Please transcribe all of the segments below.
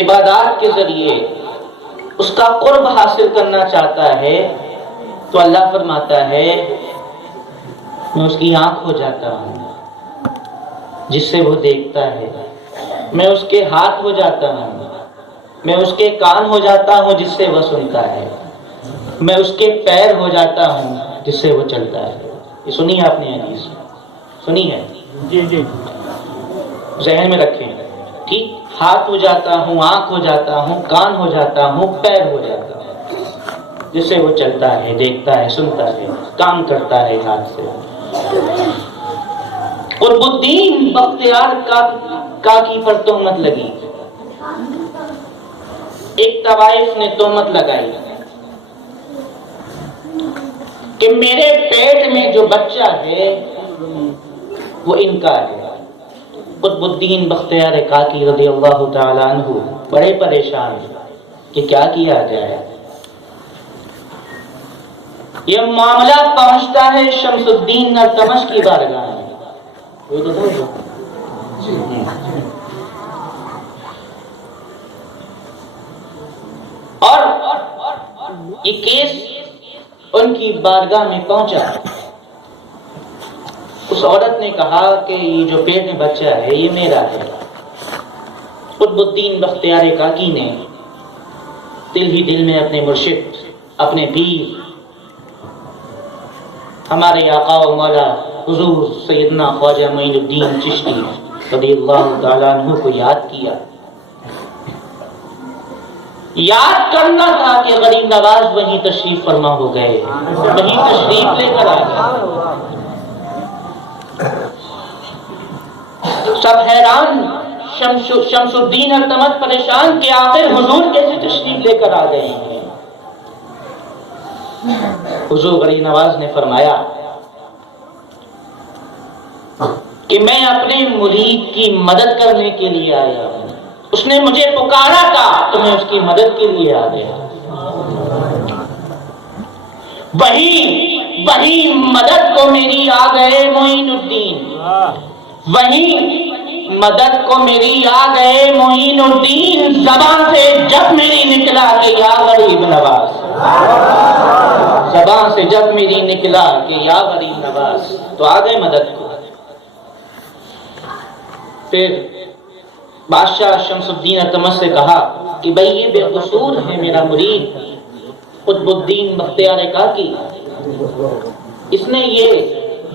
عبادات کے ذریعے اس کا قرب حاصل کرنا چاہتا ہے تو اللہ فرماتا ہے میں اس کی آنکھ ہو جاتا ہوں جس سے وہ دیکھتا ہے، میں اس کے ہاتھ ہو جاتا ہوں، میں اس کے کان ہو جاتا ہوں جس سے وہ سنتا ہے، میں اس کے پیر ہو جاتا ہوں جس سے وہ چلتا ہے۔ یہ سنی ہے آپ نے حدیث؟ سنی ہے؟ جی ذہن میں رکھیں، ٹھیک؟ ہاتھ ہو جاتا ہوں، آنکھ ہو جاتا ہوں، کان ہو جاتا ہوں، پیر ہو جاتا ہوں جس سے وہ چلتا ہے، دیکھتا ہے، سنتا ہے، کام کرتا ہے ہاتھ سے۔ قرب الدین بختیار کاکی پر تہمت لگی۔ ایک طوائف نے تہمت لگائی کہ میرے پیٹ میں جو بچہ ہے وہ ان کا ہے۔ قطب الدین بختیار کاکی رضی اللہ تعالیٰ عنہ بڑے پریشان کہ کیا کیا جائے۔ یہ معاملہ پہنچتا ہے شمس الدین التمش کی بارگاہ میں۔ اور یہ کیس ان کی بارگاہ میں پہنچا۔ اس عورت نے کہا کہ یہ جو پیٹ میں بچہ ہے یہ میرا ہے۔ قطب الدین بختیار کاکی نے دل ہی دل میں اپنے مرشد، اپنے پیر، ہمارے آقا و مولا حضور سیدنا خواجہ معین الدین چشتی رضی اللہ تعالیٰ عنہ کو یاد کیا۔ یاد کرنا تھا کہ غریب نواز وہیں تشریف فرما ہو گئے، وہیں تشریف لے کر آ گئے۔ سب حیران، شمس الدین التمش پریشان کہ آخر حضور کیسے تشریف لے کر آ گئے ہیں۔ حضور غریب نواز نے فرمایا کہ میں اپنے مرید کی مدد کرنے کے لیے آیا ہوں، اس نے مجھے پکارا تھا تو میں اس کی مدد کے لیے آ گیا۔ وہی مدد کو میری آ گئے معین الدین، وہی مدد کو میری آ گئے معین الدین، زبان سے جب میری نکلا کہ یا غریب نواز، زبان سے جب میری نکلا کہ یا غریب نواز تو آ گئے مدد کو۔ پھر بادشاہ شمس الدین التمش سے کہا کہ بھئی یہ بے قصور ہے میرا مرید قطب الدین بختیار کاکی، اس نے یہ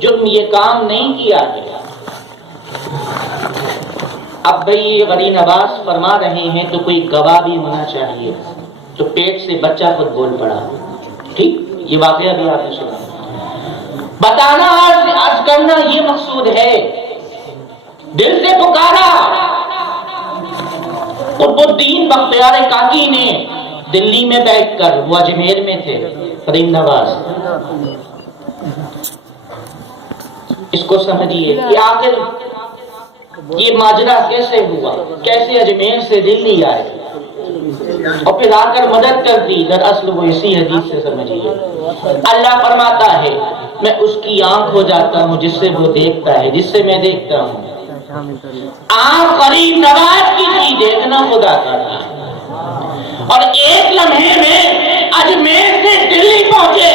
جرم، یہ کام نہیں کیا ہے۔ اب بھئی یہ غریب نواز فرما رہے ہیں تو کوئی گواہ بھی ہونا چاہیے، تو پیٹ سے بچہ خود بول پڑا۔ ٹھیک، یہ واقعہ بھی آپ نے سنا۔ بتانا، عرض کرنا یہ مقصود ہے، دل سے پکارا۔ قطب الدین بختیار کاکی نے دلی میں بیٹھ کر، وہ اجمیر میں تھے غریب نواز، اس کو سمجھیے کہ آخر یہ ماجرا کیسے ہوا، کیسے اجمیر سے دلی آئے اور پھر آ کر مدد کر دی۔ دراصل وہ اسی حدیث سے سمجھیے، اللہ فرماتا ہے میں اس کی آنکھ ہو جاتا ہوں جس سے وہ دیکھتا ہے، جس سے میں دیکھتا ہوں۔ آنکھ غریب نواز کی تھی، دیکھنا خدا کا تھا، اور ایک لمحے میں اجمیر سے دلی پہنچے،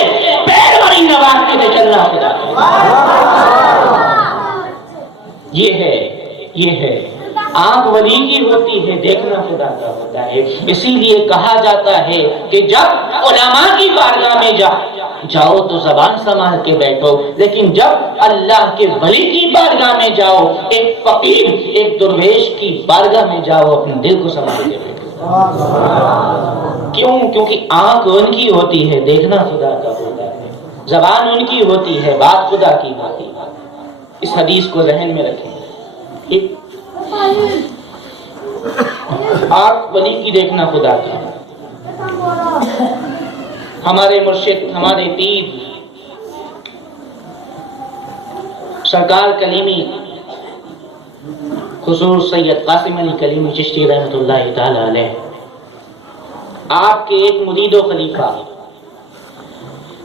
پیر غریب نواز کے چلنا خدا کا۔ یہ ہے آنکھ ولی کی ہوتی ہے، دیکھنا خدا کا ہوتا ہے۔ اسی لیے کہا جاتا ہے کہ جب علماء کی بارگاہ میں جاؤ تو زبان سنبھال کے بیٹھو، لیکن جب اللہ کے ولی کی بارگاہ میں جاؤ، ایک فقیر، ایک درویش کی بارگاہ میں جاؤ، اپنے دل کو سنبھال کے بیٹھو۔ کیوں؟ کیونکہ آنکھ ان کی ہوتی ہے، دیکھنا خدا کا ہوتا ہے، زبان ان کی ہوتی ہے، بات خدا کی ہوتی ہے۔ اس حدیث کو ذہن میں رکھیں۔ آنکھ ولی کی، دیکھنا خدا کی۔ ہمارے مرشد، ہمارے پیر سرکار کلیمی حضور سید قاسم علی کلیمی چشتی رحمۃ اللہ تعالی علیہ، آپ کے ایک مرید و خلیفہ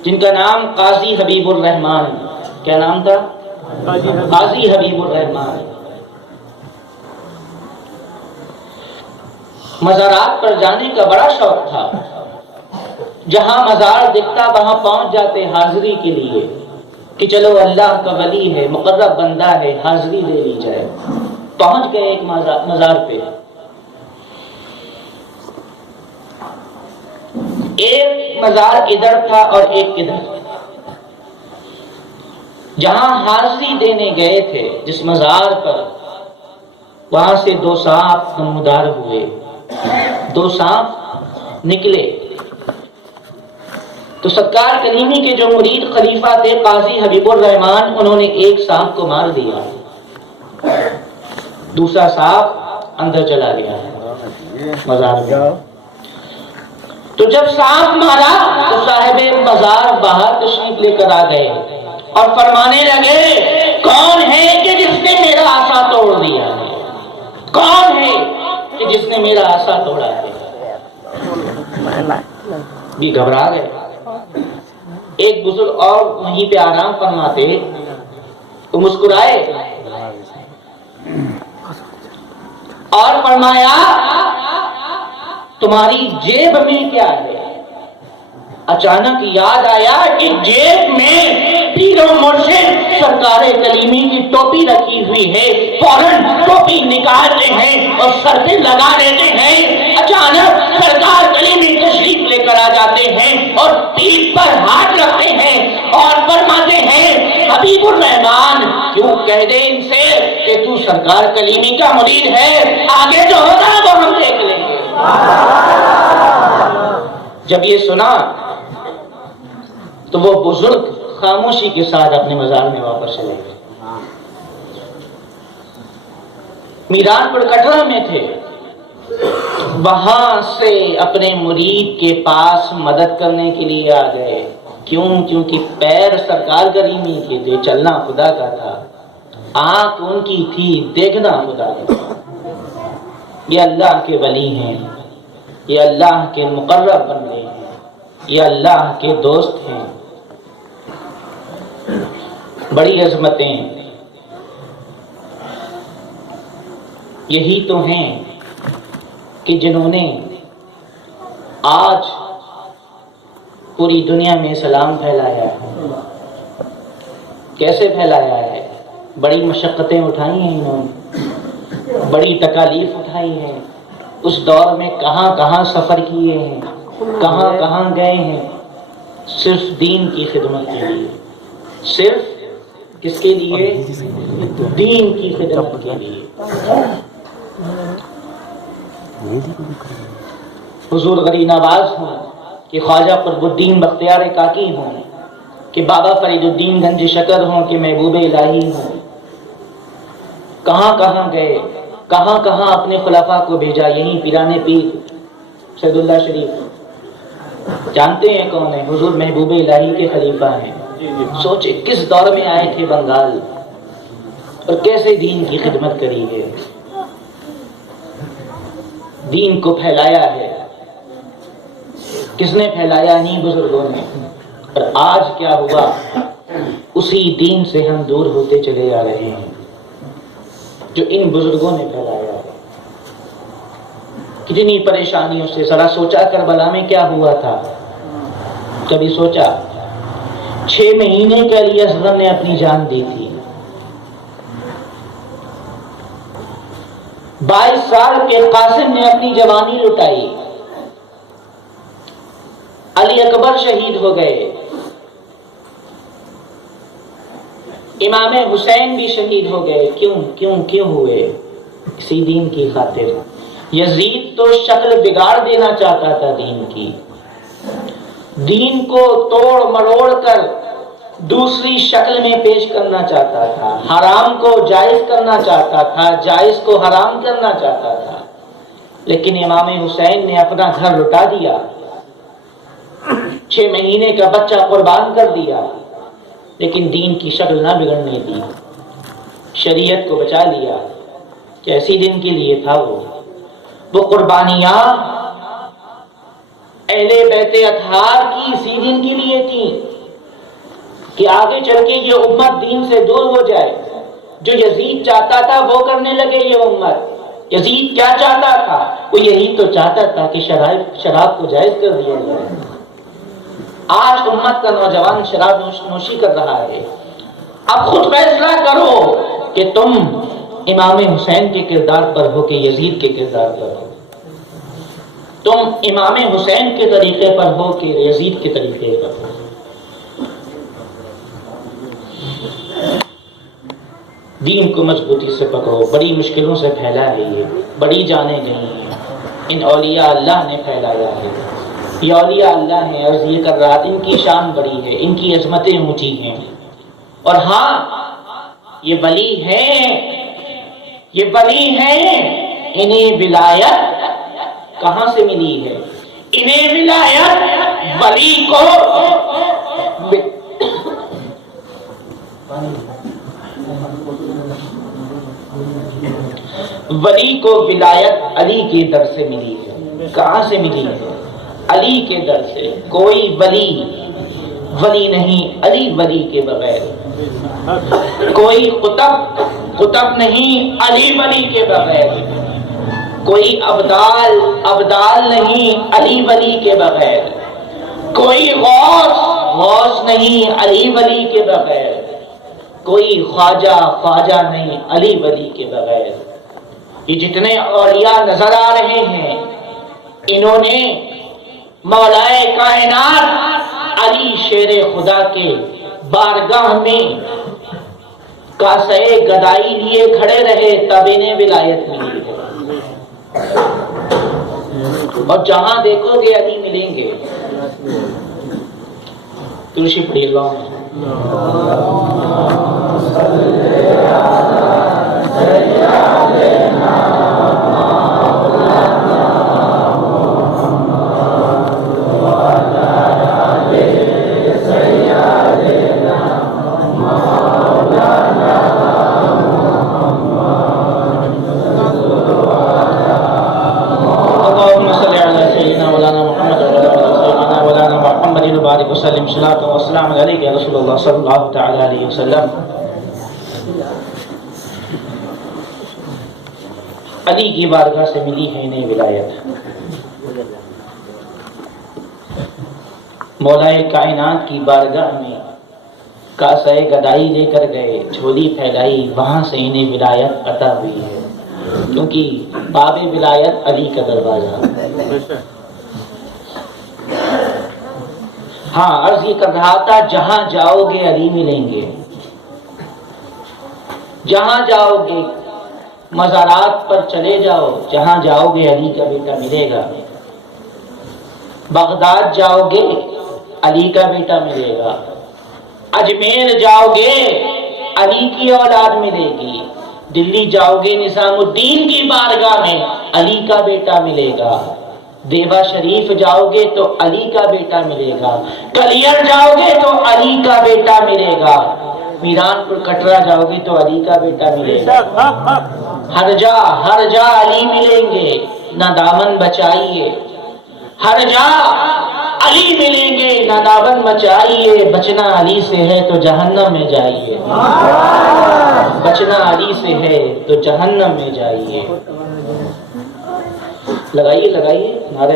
جن کا نام قاضی حبیب الرحمان، کیا نام تھا؟ قاضی حبیب الرحمان، مزارات پر جانے کا بڑا شوق تھا، جہاں مزار دکھتا وہاں پہنچ جاتے حاضری کے لیے کہ چلو اللہ کا ولی ہے، مقرب بندہ ہے، حاضری دے لی جائے۔ پہنچ گئے ایک مزار پہ، ایک مزار ادھر تھا اور ایک ادھر۔ جہاں حاضری دینے گئے تھے جس مزار پر، وہاں سے دو سانپ نمودار ہوئے، دو سانپ نکلے۔ تو سرکار کلیمی کے جو مرید خلیفہ تھے قاضی حبیب الرحمان، انہوں نے ایک سانپ کو مار دیا، دوسرا سانپ اندر چلا گیا مزار میں۔ تو جب سانپ مارا تو صاحب مزار باہر تشریف لے کر آ گئے اور فرمانے لگے، کون ہے کہ جس نے میرا عصا توڑ دیا ہے؟ کون ہے کہ جس نے میرا عصا توڑا ہے؟ بھی گھبرا گئے۔ ایک بزرگ اور وہیں پہ آرام فرماتے تو مسکرائے اور فرمایا، تمہاری جیب میں کیا ہے؟ اچانک یاد آیا کہ جیب میں پیر و مرشد سرکار کلیمی کی ٹوپی رکھی ہوئی ہے۔ فوراً ٹوپی نکالتے ہیں اور سر پہ لگا دیتے ہیں۔ اچانک سرکار کلیمی تشریف لے کر آ جاتے ہیں اور پیٹھ پر ہاتھ رکھتے ہیں اور فرماتے ہیں، حبیب الرحمان کیوں کہہ دے ان سے کہ تو سرکار کلیمی کا مرید ہے، آگے جو ہوگا وہ ہم دیکھ لیں گے۔ جب یہ سنا تو وہ بزرگ خاموشی کے ساتھ اپنے مزار میں واپس چلے گئے۔ میدان پر کٹرا میں تھے، وہاں سے اپنے مرید کے پاس مدد کرنے کے لیے آ گئے۔ کیوں؟ کیونکہ پیر سرکار کریمی کے تھے، چلنا خدا کا تھا، آنکھ ان کی تھی، دیکھنا خدا کا تھا۔ یہ اللہ کے ولی ہیں، یہ اللہ کے مقرب بندے ہیں، یہ اللہ کے دوست ہیں۔ بڑی عظمتیں یہی تو ہیں کہ جنہوں نے آج پوری دنیا میں اسلام پھیلایا ہے۔ کیسے پھیلایا ہے؟ بڑی مشقتیں اٹھائی ہیں انہوں نے، بڑی تکالیف اٹھائی ہیں۔ اس دور میں کہاں کہاں سفر کیے ہیں، کہاں کہاں گئے ہیں، صرف دین کی خدمت کے لیے، صرف کس کے لیے؟ دین کی خدمت کے لیے۔ حضور غری نواز ہوں کہ خواجہ قطب الدین بختیار کاکی ہوں کہ بابا فرید الدین گنج شکر ہوں کہ محبوب الہی ہوں، کہاں کہاں گئے، کہاں کہاں اپنے خلفاء کو بھیجا۔ یہیں پیرانے پیر سید اللہ شریف جانتے ہیں کون ہے؟ حضور محبوب الہی کے خلیفہ ہیں۔ سوچے کس دور میں آئے تھے بنگال اور کیسے دین کی خدمت کری ہے، دین کو پھیلایا ہے۔ کس نے پھیلایا؟ نہیں بزرگوں نے۔ اور آج کیا ہوا؟ اسی دین سے ہم دور ہوتے چلے آ رہے ہیں جو ان بزرگوں نے پھیلایا ہے۔ کتنی پریشانیوں سے، ذرا سوچا کربلا میں کیا ہوا تھا؟ کبھی سوچا؟ 6 مہینے کے لیے اصغر نے اپنی جان دی تھی، 22 سال کے قاسم نے اپنی جوانی لٹائی، علی اکبر شہید ہو گئے، امام حسین بھی شہید ہو گئے۔ کیوں ہوئے؟ اسی دین کی خاطر۔ یزید تو شکل بگاڑ دینا چاہتا تھا دین کی، دین کو توڑ مروڑ کر دوسری شکل میں پیش کرنا چاہتا تھا، حرام کو جائز کرنا چاہتا تھا، جائز کو حرام کرنا چاہتا تھا۔ لیکن امام حسین نے اپنا گھر لٹا دیا، 6 مہینے کا بچہ قربان کر دیا، لیکن دین کی شکل نہ بگڑنے دی، شریعت کو بچا لیا۔ کیسی دن کے لیے تھا وہ قربانیاں اہل بیت اطہار کی اسی دن کے لیے تھیں کہ آگے چل کے یہ امت دین سے دور ہو جائے۔ جو یزید چاہتا تھا وہ کرنے لگے یہ امت، یزید کیا چاہتا تھا؟ وہ یہی تو چاہتا تھا کہ شراب کو جائز کر دیا جائے۔ آج امت کا نوجوان شراب نوشی کر رہا ہے۔ اب خود فیصلہ کرو کہ تم امام حسین کے کردار پر ہو کہ یزید کے کردار پر ہو، تم امام حسین کے طریقے پر ہو کہ یزید کے طریقے پر ہو۔ دین کو مضبوطی سے پکڑو، بڑی مشکلوں سے پھیلا ہے یہ، بڑی جانیں گئی ہیں، ان اولیاء اللہ نے پھیلایا ہے، یہ اولیاء اللہ ہیں۔ عرض یہ کر رہا تھا ان کی شان بڑی ہے، ان کی عظمتیں اونچی ہیں، اور ہاں یہ ولی ہیں، یہ ولی ہیں، انہیں ولایت کہاں سے ملی ہے؟ انہیں ولایت ولی کو ولی کو ولایت علی کے در سے ملی ہے۔ کہاں سے ملی ہے؟ علی کے در سے۔ کوئی ولی ولی نہیں علی ولی کے بغیر، کوئی قطب نہیں علی ولی کے بغیر، کوئی ابدال نہیں علی ولی کے بغیر، کوئی غوث نہیں علی ولی کے بغیر، کوئی خواجہ نہیں علی ولی کے بغیر۔ یہ جتنے اولیاء نظر آ رہے ہیں، انہوں نے مولائے کائنات علی شیر خدا کے بارگاہ میں کاسے گدائی لیے کھڑے رہے، تب انہیں ولایت ملی ہے۔ اور جہاں دیکھو گے علی ملیں گے۔ تلشی پڑھی اللہ وسلم صلاۃ و سلام علیک یا رسول اللہ صلی اللہ تعالی علیہ وسلم۔ علی کی بارگاہ سے ملی ہے انہیں ولایت۔ مولائے کائنات کی بارگاہ میں کاسے گدائی لے کر گئے، جھولی پھیلائی، وہاں سے انہیں ولایت عطا ہوئی ہے، کیونکہ باب ولایت علی کا دروازہ۔ ہاں عرض یہ کر رہا تھا جہاں جاؤ گے علی ملیں گے، جہاں جاؤ گے، مزارات پر چلے جاؤ، جہاں جاؤ گے علی کا بیٹا ملے گا۔ بغداد جاؤ گے علی کا بیٹا ملے گا، اجمیر جاؤ گے علی کی اولاد ملے گی، دلی جاؤ گے نظام الدین کی بارگاہ میں علی کا بیٹا ملے گا، دیوا شریف جاؤ گے تو علی کا بیٹا ملے گا، کلیئر جاؤ گے تو علی کا بیٹا ملے گا، میران پور کٹرا جاؤ گے تو علی کا بیٹا ملے گا۔ ہر جا علی ملیں گے، نہ دامن بچائیے، ہر جا علی ملیں گے، نہ دامن بچائیے، بچنا علی سے ہے تو جہنم میں جائیے، بچنا علی سے ہے تو جہنم میں جائیے۔ لگائیے نعرہ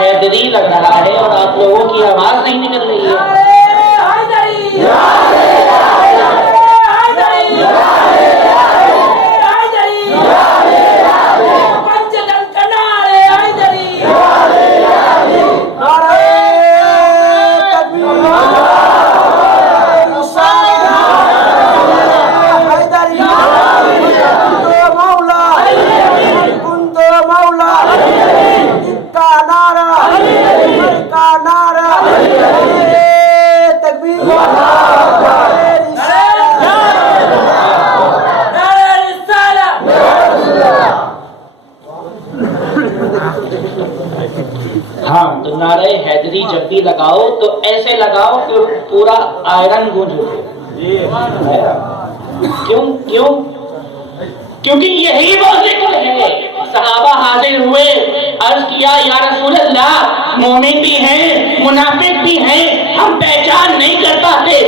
حیدری لگ رہا ہے اور آپ لوگوں کی آواز نہیں نکل رہی ہے۔ ہاں تو نعرہ حیدری جب بھی لگاؤ تو ایسے لگاؤ کہ پورا آئرن گونج اٹھے۔ کیوں؟ کیونکہ یہی وہ ذکر ہے۔ صحابہ حاضر ہوئے، عرض کیا یا رسول اللہ مومن بھی ہیں منافق بھی ہیں، ہم پہچان نہیں کر پاتے،